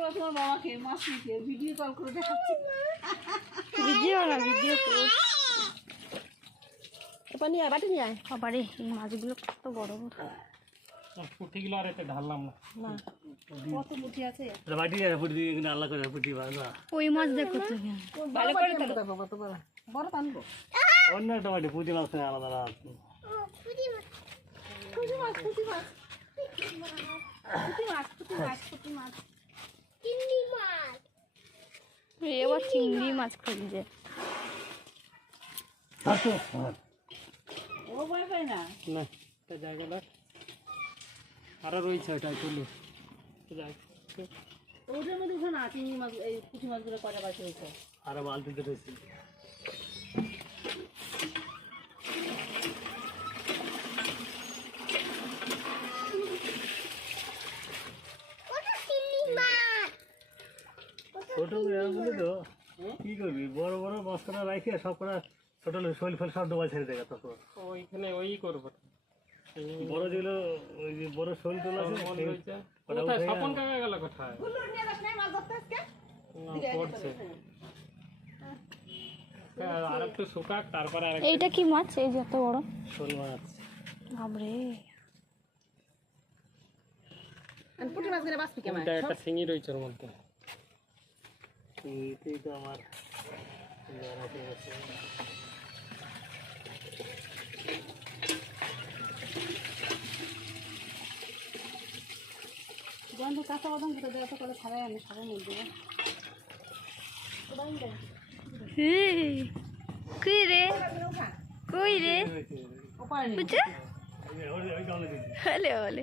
বলো তোমার বাবাকে মাসিকে ভিডিও কল করে দেখাচ্ছি। ভিডিও না ভিডিও এবার নিয়ে আয় বাটি নিয়ে আয় বাবারে এই মাছগুলো কত বড় বড় পুঁটিগুলো আর এতে ঢাললাম না না কত মুঠি আছে বাটি পুঁটি আল্লাহ করে পুঁটি ভালো ওই মাছ দেখো তো ভালো করে তো বাবা তো বড় টানবো অন্য একটা বাটি পুঁটি মাছ আলাদা আলাদা পুঁটি মাছ পুঁটি মাছ পুঁটি মাছ পুঁটি মাছ চিংড়ি মাছ এবার চিংড়ি মাছ খুঁজছে ও ভয় পায় না না এটা জায়গাটা আরো রয়েছে ওটা তুলি ওটার মধ্যে উঠে না চিংড়ি মাছ এই পুঁটি মাছগুলো কটা বাকি হয়েছে আরো বালতিতে রয়েছে ছোট বলে তো কি করবি বড় বড় বস্তাটা রাখে সব করা ছোট শৈল ফেল সব ডোবা ছেড়ে দেখা তখন ওইখানে ওই করবো বড় যেগুলো ওই যে বড় শৈল টোল আছে স্বপন কাকা গেল কোথায় পড়ছে আর একটু শুকাক তারপরে এইটা কি মাছ এই যত বড় শোল মাছ বাবরে পুঁটি মাছগুলো বাঁচবি কেমন একটা শিঙি রয়েছে ওর মধ্যে শিঙিতেই তো আমার গন্ধ কাঁচা বাদাম কোথায় দেওয়া তো করে ছাড়াই আনে সবাই মধ্যে কই রে কই রে বুঝছো হলে হলে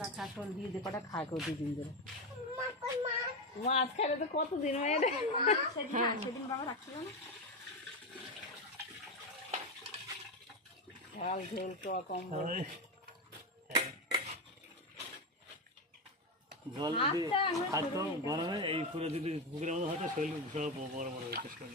রাখা শোল দিয়ে দে কটা খায় কেউ দুদিন ধরে মাছ খাইলে তো কতদিন হয়ে যায় সেদিন বাবা রাখছিল না ঝাল ঝোল কম জল দিয়ে হাত গরমে এই পুরো যদি পুকুরের মধ্যে হয়তো শৈল সব বড় বড় হইতে শৈল